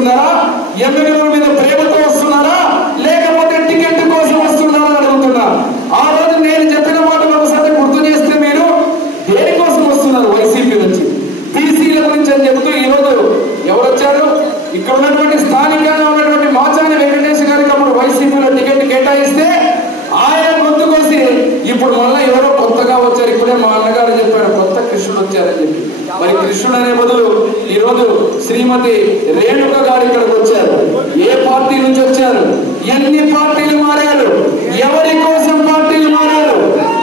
వస్తున్నారా? ఎమ్మెల్యేల మీద ప్రేమతో వస్తున్నారా? లేకపోతే టికెట్ కోసం వస్తున్నారా అని అడుగుతున్నా. ఆ రోజు నేను చెప్పిన మాటలు ఒకసారి గుర్తు చేస్తే మీరు దేనికోసం వస్తున్నారు? వైసీపీ నుంచి బీసీల గురించి అని చెబుతూ ఈరోజు ఎవరు వచ్చారు? ఇక్కడ ఉన్నటువంటి స్థానికంగా ఉన్నటువంటి మాచాని వెంకటేష్ గారికి అప్పుడు వైసీపీలో టికెట్ కేటాయిస్తే ఆయన గొంతు కోసి ఇప్పుడు మళ్ళీ ఎవరో కొత్తగా వచ్చారు. ఇప్పుడే మా అన్నగారు చెప్పారు కొత్త కృష్ణుడు వచ్చారని చెప్పి. మరి కృష్ణుడు అనే బదులు ఈరోజు శ్రీమతి రేణుక గారు ఇక్కడికి వచ్చారు. ఏ పార్టీ నుంచి వచ్చారు? ఎన్ని పార్టీలు మారారు? ఎవరి కోసం పార్టీలు మారారు?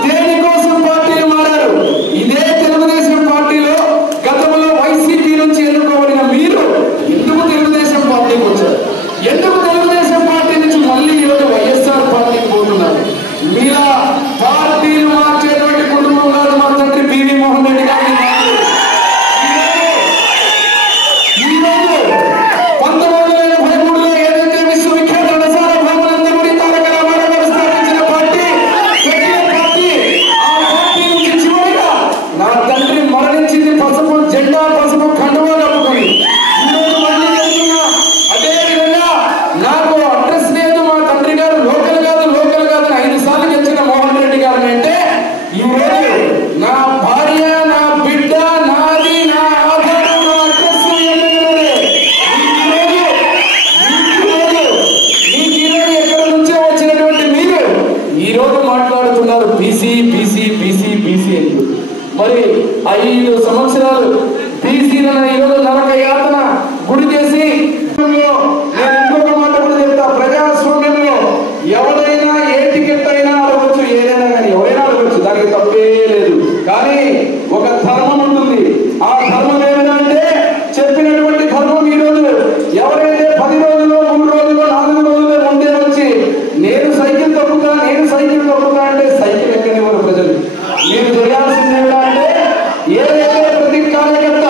దేనికోసం పార్టీలు మారారు? ఇదే తెలుగుదేశం పార్టీలో గతంలో వైసీపీ నుంచి ఎన్నుకోబడిన మీరు ఎందుకు తెలుగుదేశం పార్టీకి వచ్చారు? ఎందుకు తెలుగుదేశం పార్టీ నుంచి మళ్ళీ ఈరోజు వైఎస్ఆర్ పార్టీకి పోతున్నారు? మీలా పార్టీలు మార్చేటువంటి కుటుంబం కాదు మా తండ్రి పివి మోహన్ రెడ్డి గారి. ఈరోజు 1983లో ఏదైతే విశ్వవిఖ్యాత రసాల భూములందరినీ తారక రామారావు గారు స్థాపించిన పార్టీ పార్టీ, ఆ పార్టీ నుంచి చివరిగా నా తండ్రి మరణించింది పసుపు జెండా పసుపు కండువా కప్పుకొని. ఈరోజు మళ్ళీ చెప్తున్నా అదే విధంగా నాకు అడ్రస్ లేదు, మా తండ్రి గారు లోకల్ కాదు అని 5 సార్లు గెలిచిన మోహన్ రెడ్డి గారిని అంటే ఈరోజు నా భార్య నా బిడ్డ నాది నా ఆధారం నా అడ్రస్ ఎక్కడ నుంచో వచ్చినటువంటి మీరు ఈరోజు మాట్లాడుతున్నారు బీసీ బీసీ బీసీ బీసీ అని. మరి 5 సంవత్సరాలు బీసీలను ఈరోజు నరక యాతన గురి చేసి నేను ఇంకొక మాట కూడా చెప్తా. ప్రజాస్వామ్యంలో ఎవరైనా ఏ టికెట్ అయినా అడగవచ్చు, ఏదైనా కానీ ఎవరైనా అడగవచ్చు, దానికి తప్పే లేదు. కానీ ఒక ధర్మం ఉంటుంది. ఆ ధర్మం ఏమిటంటే చెప్పినటువంటి ధర్మం ఈరోజు ఎవరైతే 10 రోజుల్లో 3 రోజుల్లో 4 రోజుల్లో ముందే వచ్చి నేను సైకిల్ తప్పుతా అంటే సైకిల్ ఎక్కనివ్వరు ప్రజలు. మీరు చేయాల్సింది ఏంటంటే ఏదైతే ప్రతి కార్యకర్త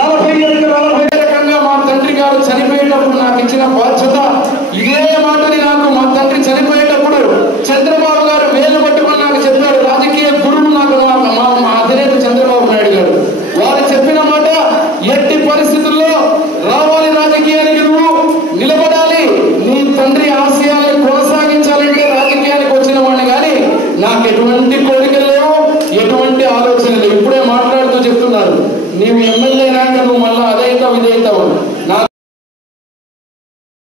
40 రకంగా మా తండ్రి గారు చనిపోయేటప్పుడు నాకు ఇచ్చిన బాధ్యత ఇదే మాటని నాకు మా తండ్రి చనిపోయేటప్పుడు చంద్రబాబు